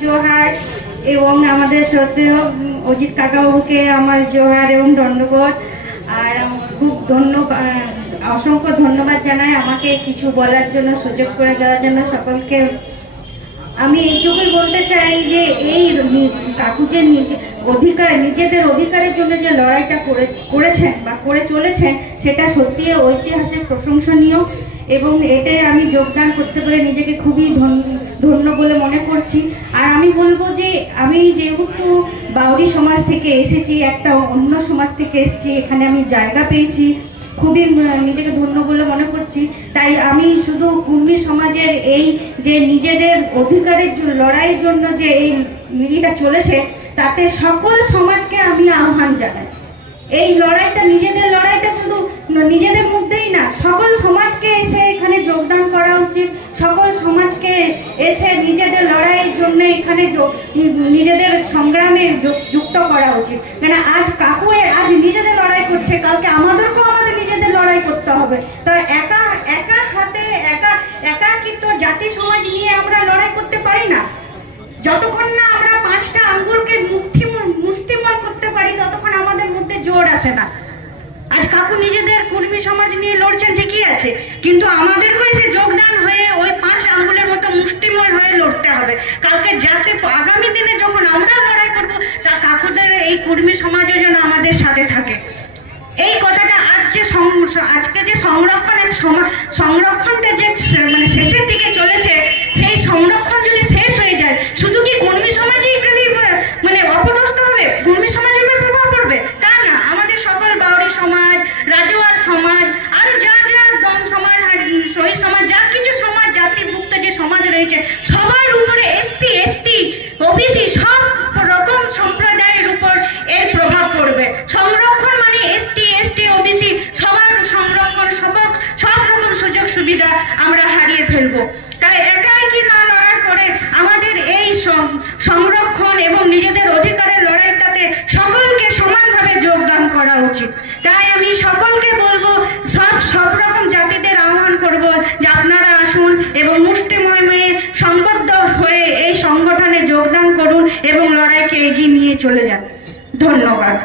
জোহার এবং আমাদের শ্রদ্ধেয় অজিত কাকাবাবুকে আমার জোহার এবং দণ্ডবোধ। আর খুব ধন্যবাদ অসংখ্য ধন্যবাদ জানাই আমাকে কিছু বলার জন্য, সুযোগ করে দেওয়ার জন্য সকলকে। আমি এইটুকুই বলতে চাই যে এই নি- কাকু যে নিজে অধিকার, নিজেদের অধিকারের জন্য যে লড়াইটা করে, করেছেন বা করে চলেছেন, সেটা সত্যি ঐতিহাসিক প্রশংসনীয়। এবং এটাই আমি যোগদান করতে পেরে নিজেকে খুবই ধন্য বলে মনে করছি। আর আমি বলব যে, আমি যেহেতু বাউরি সমাজ থেকে এসেছি, একটা অন্য সমাজ থেকে এসেছি, এখানে আমি জায়গা পেয়েছি, খুবই নিজেকে ধন্য বলে মনে করছি। তাই আমি শুধু কুর্মী সমাজের এই যে নিজেদের অধিকারের লড়াইয়ের জন্য যে এই ইটা চলেছে, তাতে সকল সমাজকে আমি আহ্বান জানাই। এই লড়াইটা, নিজেদের লড়াইটা শুধু নিজেদের মধ্যেই না, সকল সমাজকে এসে নিজেদের লড়াইয়ের জন্য এখানে নিজেদের সংগ্রামে যুক্ত করা উচিত। কেন আজ কাকু আজ নিজেদের লড়াই করছে, কালকে আমাদেরকেও আমাদের নিজেদের লড়াই করতে হবে। তো একা একা হাতে, একা একা কিন্তু জাতি সমাজ নিয়ে আমরা লড়াই করতে পারি না। যতক্ষণ না আমরা পাঁচটা আঙ্গুলকে মুঠি মুষ্টিময় করতে পারি, ততক্ষণ আমাদের মধ্যে জোর আসে না। কাকু নিজেদের কর্মী সমাজ নিয়ে লড়ছেন ঠিকই আছে, কিন্তু আমাদেরকেও এসে যোগদান হয়ে ওই পাঁচ আঙ্গুলের মতো মুষ্টিময় হয়ে লড়তে হবে। কালকে যাতে আগামী দিনে যখন আমরা লড়াই করব, তা কাকুদের এই কর্মী সমাজও যেন আমাদের সাথে থাকে। এই কথাটা আজ যে আজকে যে সংরক্ষণের সংরক্ষণটা যে মানে শেষের দিকে চলেছে রয়েছে সবার উপরে এসটি এসটি, ওবিসি সব রকম সম্প্রদায়ের উপর এর প্রভাব পড়বে। সংরক্ষণ মানে এসটি এসটি, ওবিসি সবার সংরক্ষণ, সব সব রকম সুযোগ সুবিধা আমরা হারিয়ে ফেলব। সংবদ্ধ হয়ে এই সংগঠনে যোগদান করুন এবং লড়াইকে এগিয়ে নিয়ে চলে যান। ধন্যবাদ।